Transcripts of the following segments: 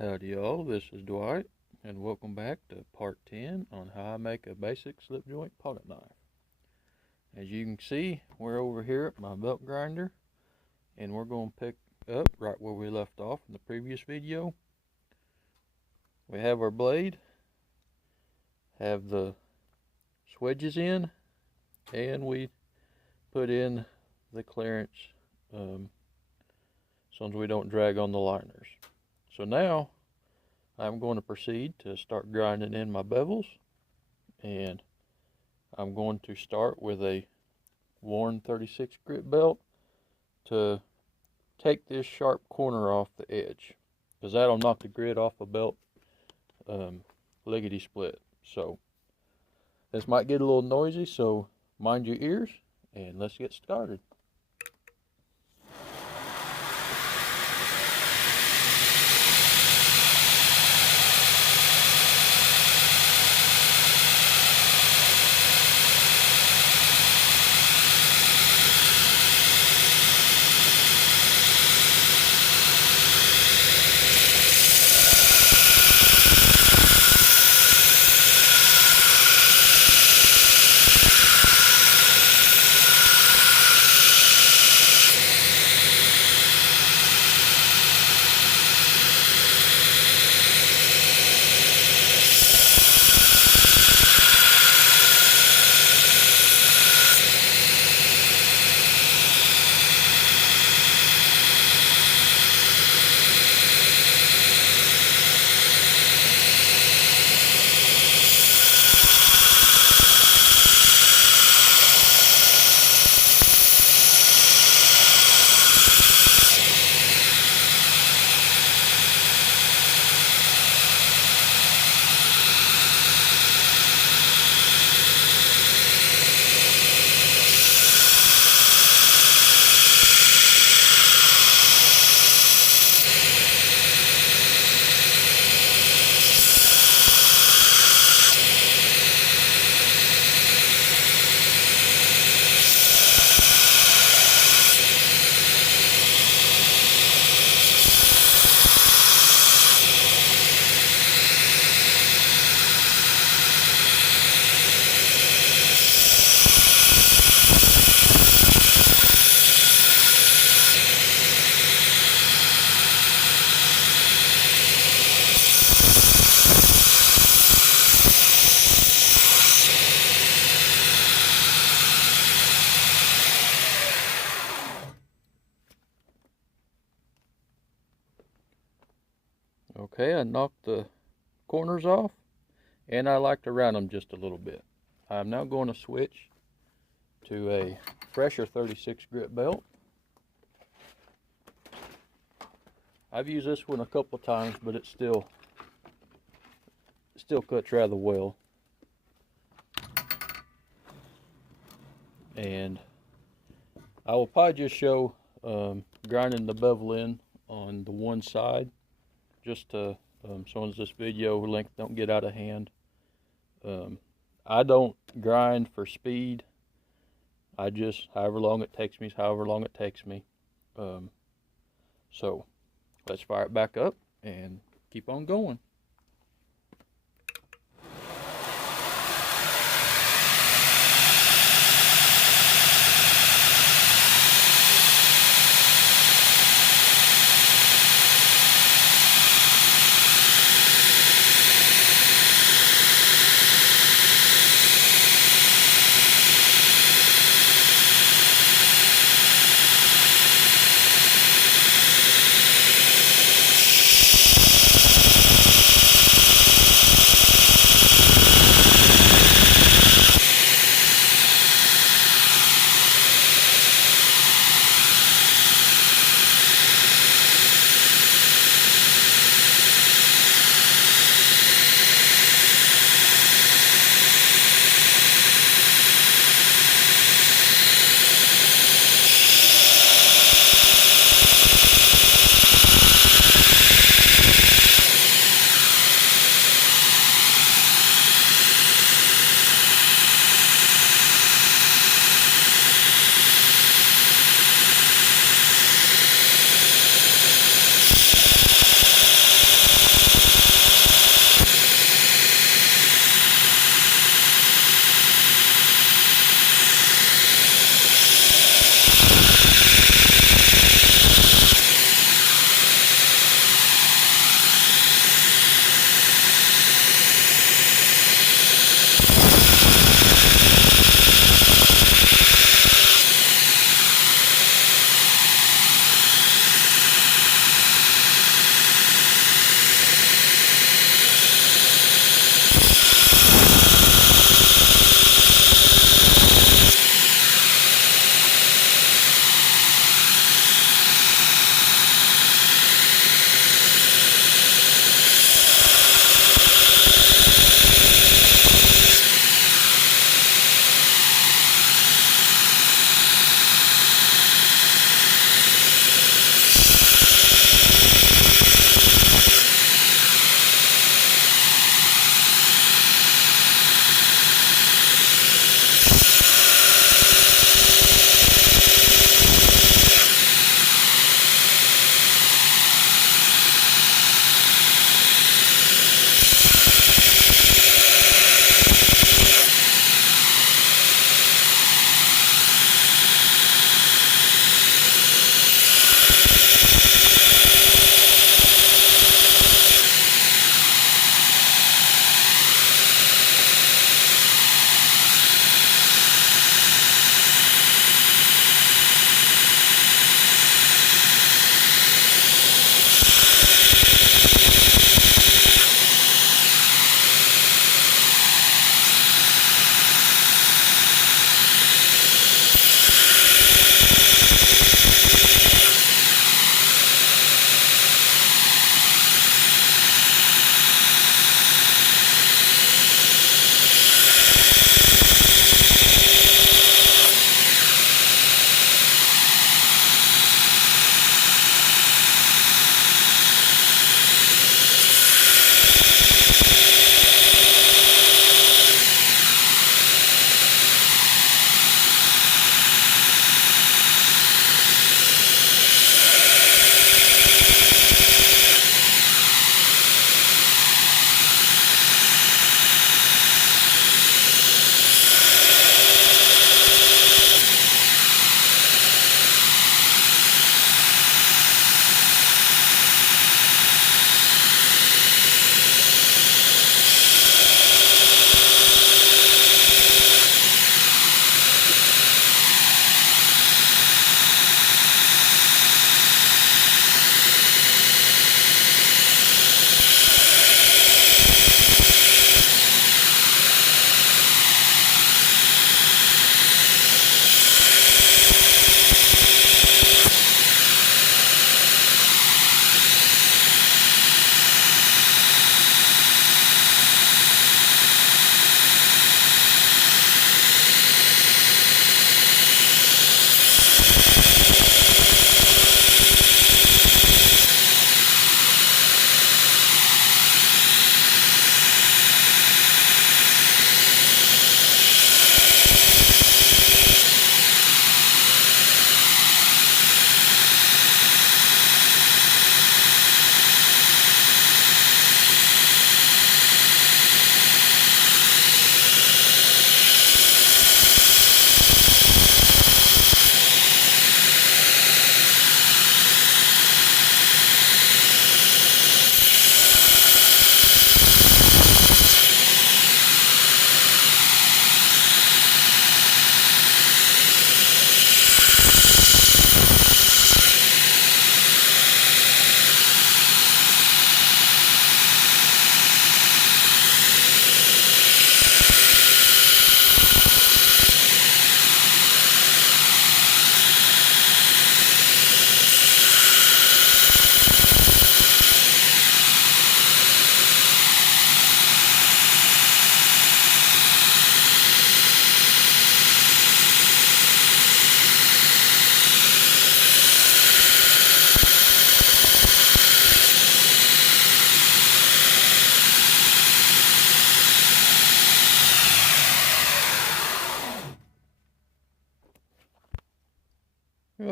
Howdy y'all, this is Dwight, and welcome back to part 10 on how I make a basic slip joint pocket knife. As you can see, we're over here at my belt grinder, and we're going to pick up right where we left off in the previous video. We have our blade, have the swedges in, and we put in the clearance so as we don't drag on the liners. So now I'm going to proceed to start grinding in my bevels, and I'm going to start with a worn 36 grit belt to take this sharp corner off the edge, because that'll knock the grit off a belt lickety split. So this might get a little noisy, so mind your ears and let's get started. Okay, I knocked the corners off, and I like to round them just a little bit. I'm now going to switch to a fresher 36 grit belt. I've used this one a couple times, but it still cuts rather well. And I will probably just show grinding the bevel in on the one side, just to so as this video length don't get out of hand. I don't grind for speed. I just, however long it takes me is however long it takes me. So let's fire it back up and keep on going.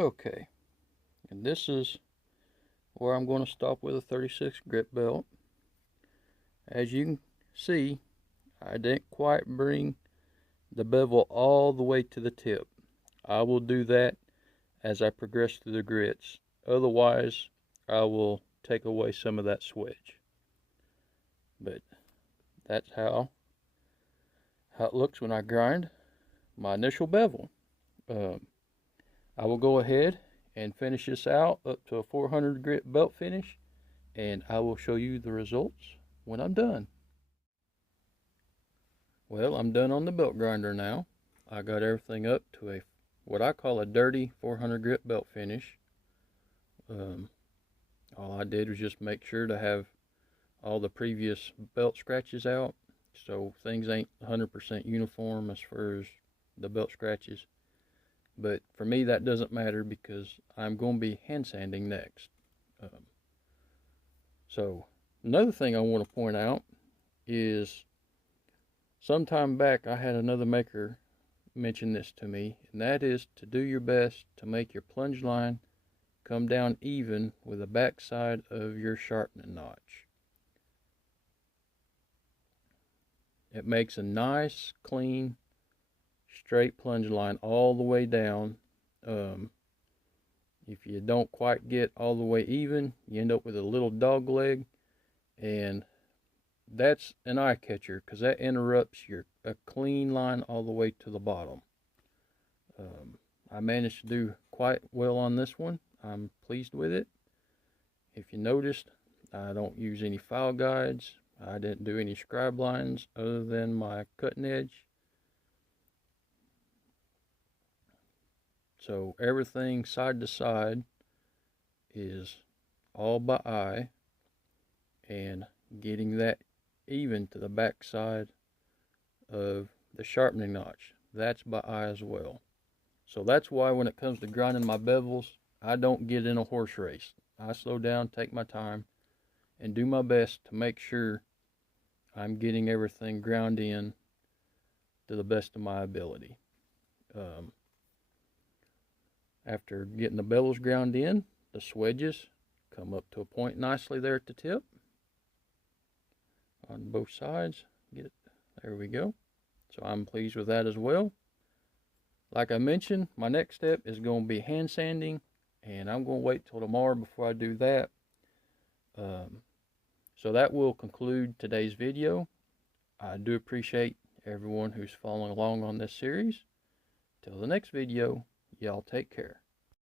Okay, and this is where I'm going to stop with a 36 grit belt. As you can see, I didn't quite bring the bevel all the way to the tip. I will do that as I progress through the grits. Otherwise, I will take away some of that swedge. But that's how it looks when I grind my initial bevel. I will go ahead and finish this out up to a 400 grit belt finish, and I will show you the results when I'm done. Well, I'm done on the belt grinder now. I got everything up to a what I call a dirty 400 grit belt finish. All I did was just make sure to have all the previous belt scratches out, so things ain't 100% uniform as far as the belt scratches. But for me, that doesn't matter because I'm going to be hand sanding next. So another thing I want to point out is sometime back I had another maker mention this to me, and that is to do your best to make your plunge line come down even with the back side of your sharpening notch. It makes a nice, clean, straight plunge line all the way down. If you don't quite get all the way even, you end up with a little dog leg, and that's an eye catcher because that interrupts a clean line all the way to the bottom. I managed to do quite well on this one. I'm pleased with it. If you noticed, I don't use any file guides. I didn't do any scribe lines other than my cutting edge. So everything side to side is all by eye, and getting that even to the back side of the sharpening notch, that's by eye as well. So that's why when it comes to grinding my bevels, I don't get in a horse race. I slow down, take my time, and do my best to make sure I'm getting everything ground in to the best of my ability. After getting the bevels ground in, the swedges come up to a point nicely there at the tip on both sides. Get it, there we go. So I'm pleased with that as well. Like I mentioned, my next step is going to be hand sanding, and I'm going to wait till tomorrow before I do that. So that will conclude today's video. I do appreciate everyone who's following along on this series. Till the next video, y'all take care.